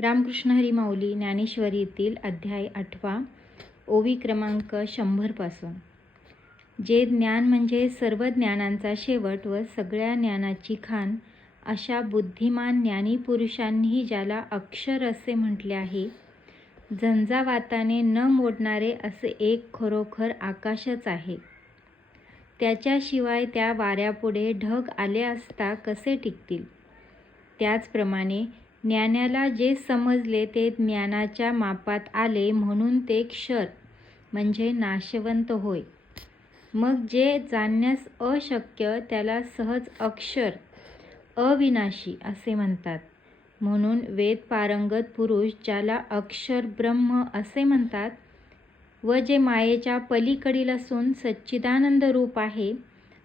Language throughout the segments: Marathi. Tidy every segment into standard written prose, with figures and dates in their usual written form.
रामकृष्ण हरी माऊली ज्ञानेश्वरीतील अध्याय 8 ओवी क्रमांक 100 पासून. जे ज्ञान म्हणजे सर्व ज्ञानांचा शेवट व सगळ्या ज्ञानाची खान, अशा बुद्धिमान ज्ञानी पुरुषांनीही ज्याला अक्षर असे म्हटले आहे, झंझावाताने न मोडणारे असे एक खरोखर आकाशच आहे. त्याच्याशिवाय त्या वाऱ्यापुढे ढग आले असता कसे टिकतील? त्याचप्रमाणे ज्ञानाला जे समजले ते ज्ञानाच्या मापात आले म्हणून ते क्षर म्हणजे नाशवंत होय. मग जे जाणण्यास अशक्य त्याला सहज अक्षर, अविनाशी असे म्हणतात. म्हणून वेद पारंगत पुरुष ज्याला अक्षर ब्रह्म असे म्हणतात व जे मायेच्या पलीकडील असून सच्चिदानंद रूप आहे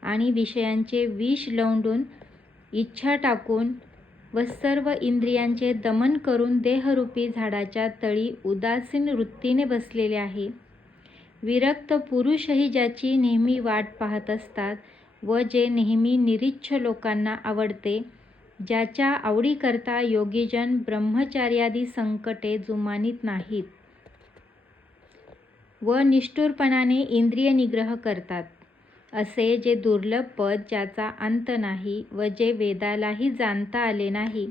आणि विषयांचे विष लवंडून इच्छा टाकून व सर्व इंद्रियांचे दमन करून देहरूपी झाडाच्या तळी उदासीन वृत्तीने बसलेले आहे. विरक्त पुरुषही ज्याची नेहमी वाट पाहत असतात व जे नेहमी निरीच्छ लोकांना आवडते, ज्याच्या आवडीकरता योगीजन ब्रह्मचार्यादी संकटे जुमानीत नाहीत व निष्ठुरपणाने इंद्रिय निग्रह करतात, असे जे दुर्लभ पद ज्याचा अंत नाही व जे वेदालाही जाणता आले नाही,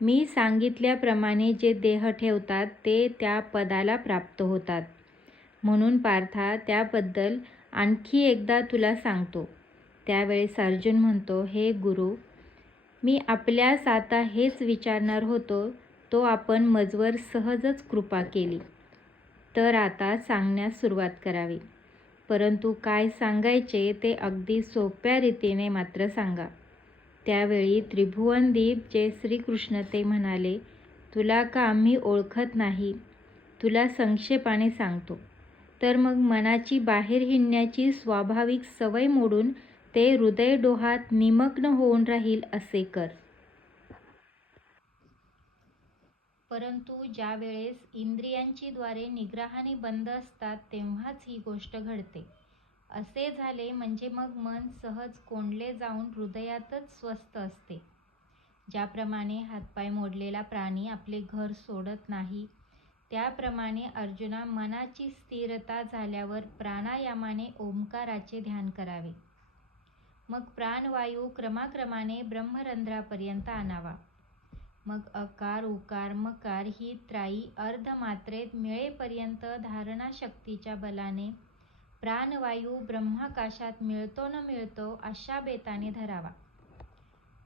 मी सांगितल्याप्रमाणे जे देह ठेवतात ते त्या पदाला प्राप्त होतात. म्हणून पार्था, त्याबद्दल आणखी एकदा तुला सांगतो. त्यावेळेस अर्जुन म्हणतो, हे गुरु, मी आपल्यास आता हेच विचारणार होतो, तो आपण मजवर सहजच कृपा केली, तर आता सांगण्यास सुरुवात करावी. परंतु काय सांगायचे ते अगदी सोप्या रीतीने मात्र सांगा. त्यावेळी त्रिभुवनदीप जे श्रीकृष्ण ते म्हणाले, तुला का आम्ही ओळखत नाही? तुला संक्षेपाने सांगतो. तर मग मनाची बाहेर हिंडण्याची स्वाभाविक सवय मोडून ते हृदयडोहात निमग्न होऊन राहील असे कर. परंतु ज्या वेळेस इंद्रियांची द्वारे निग्रहाने बंद असतात तेव्हाच ही गोष्ट घडते. असे झाले म्हणजे मग मन सहज कोंडले जाऊन हृदयातच स्वस्थ असते. ज्याप्रमाणे हातपाय मोडलेला प्राणी आपले घर सोडत नाही, त्याप्रमाणे अर्जुना, मनाची स्थिरता झाल्यावर प्राणायामाने ओंकाराचे ध्यान करावे. मग प्राणवायू क्रमाक्रमाने ब्रह्मरंध्रापर्यंत आणावा. मग अकार उकार मकार ही त्रायी अर्धमात्रेत मिळेपर्यंत धारणाशक्तीच्या बलाने प्राणवायू ब्रह्माकाशात मिळतो न मिळतो अशा बेताने धरावा.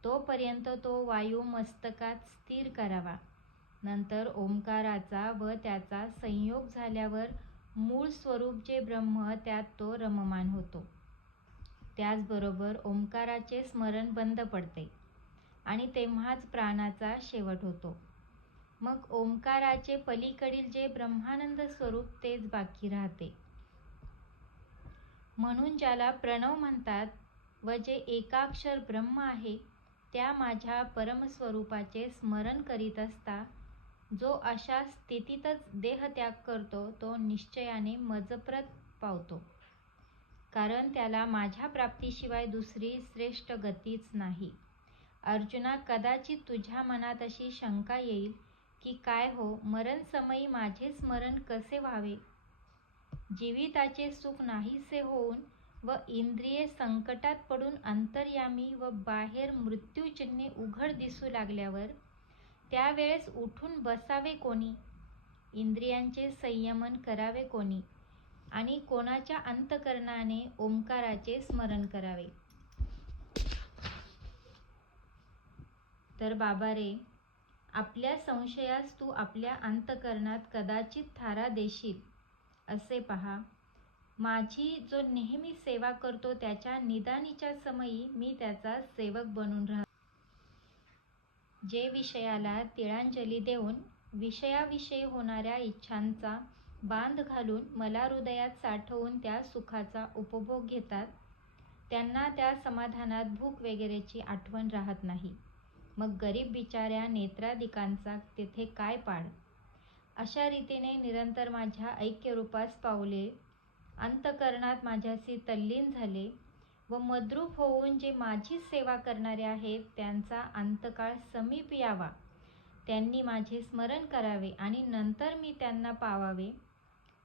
तोपर्यंत तो वायू मस्तकात स्थिर करावा. नंतर ओंकाराचा व त्याचा संयोग झाल्यावर मूळ स्वरूप जे ब्रह्म, त्यात तो रममान होतो. त्याचबरोबर ओंकाराचे स्मरण बंद पडते आणि तेव्हाच प्राणाचा शेवट होतो. मग ओंकाराचे पलीकडील जे ब्रह्मानंद स्वरूप तेच बाकी राहते. म्हणून ज्याला प्रणव म्हणतात व जे एकाक्षर ब्रह्म आहे, त्या माझ्या परमस्वरूपाचे स्मरण करीत असता जो अशा स्थितीतच देहत्याग करतो तो निश्चयाने मजप्रत पावतो. कारण त्याला माझ्या प्राप्तीशिवाय दुसरी श्रेष्ठ गतीच नाही. अर्जुना, कदाचित तुझ्या मनात अशी शंका येईल की काय हो, मरणसमयी माझे स्मरण कसे व्हावे? जीविताचे सुख नाहीसे होऊन व इंद्रिये संकटात पडून अंतर्यामी व बाहेर मृत्यूचिन्हे उघड दिसू लागल्यावर त्यावेळेस उठून बसावे कोणी? इंद्रियांचे संयमन करावे कोणी? आणि कोणाच्या अंतकरणाने ओंकाराचे स्मरण करावे? तर बाबा रे, आपल्या संशयास तू आपल्या अंतकरणात कदाचित थारा देशील असे पहा. माझी जो नेहमी सेवा करतो त्याच्या निदानीच्या समयी मी त्याचा सेवक बनून राहतो. जे विषयाला तिळांजली देऊन विषयाविषयी होणाऱ्या इच्छांचा बांध घालून मला हृदयात साठवून त्या सुखाचा उपभोग घेतात, त्यांना त्या समाधानात भूक वगैरेची आठवण राहत नाही. मग गरीब बिचाऱ्या नेत्रादिकांचा तेथे काय पाड? अशा रीतीने निरंतर माझ्या ऐक्यरूपास पावले, अंतकरणात माझ्याशी तल्लीन झाले व मद्रूप होऊन जे माझी सेवा करणारे आहेत त्यांचा अंतकाळ समीप यावा त्यांनी माझे स्मरण करावे आणि नंतर मी त्यांना पावावे,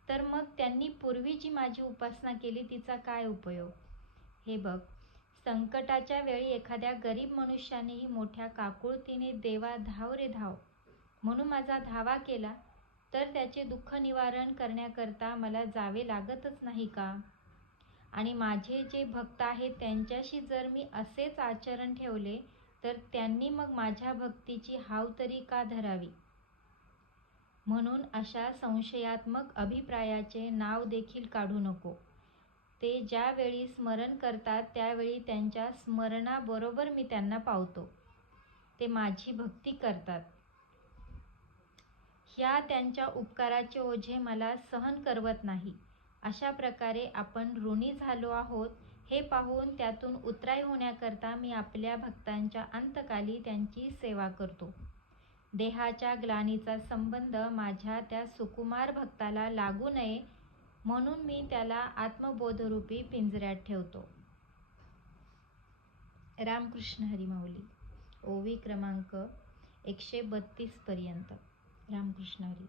तर मग त्यांनी पूर्वी जी माझी उपासना केली तिचा काय उपयोग? हे बघ, संकटाच्या वेळी एखाद्या गरीब मनुष्यानेही मोठ्या काकुळतीने देवा धाव रे धाव म्हणून माझा धावा केला तर त्याचे दुःख निवारण करण्याकरता मला जावे लागतच नाही का? आणि माझे जे भक्त आहेत त्यांच्याशी जर मी असेच आचरण ठेवले तर त्यांनी मग माझ्या भक्तीची हाव तरी का धरावी? म्हणून अशा संशयात्मक अभिप्रायाचे नाव देखील काढू नको. ते ज्यावेळी स्मरण करतात त्यावेळी त्यांच्या स्मरणाबरोबर मी त्यांना पावतो. ते माझी भक्ती करतात. ह्या त्यांच्या उपकाराचे ओझे मला सहन करवत नाही. अशा प्रकारे आपण ऋणी झालो आहोत हे पाहून त्यातून उतराई होण्याकरता मी आपल्या भक्तांच्या अंतकाली त्यांची सेवा करतो. देहाच्या ग्लानीचा संबंध माझ्या त्या सुकुमार भक्ताला लागू नये म्हणून मी त्याला आत्मबोधरूपी पिंजऱ्यात ठेवतो. रामकृष्ण हरी माऊली. ओवी क्रमांक 132 पर्यंत. रामकृष्ण हरी.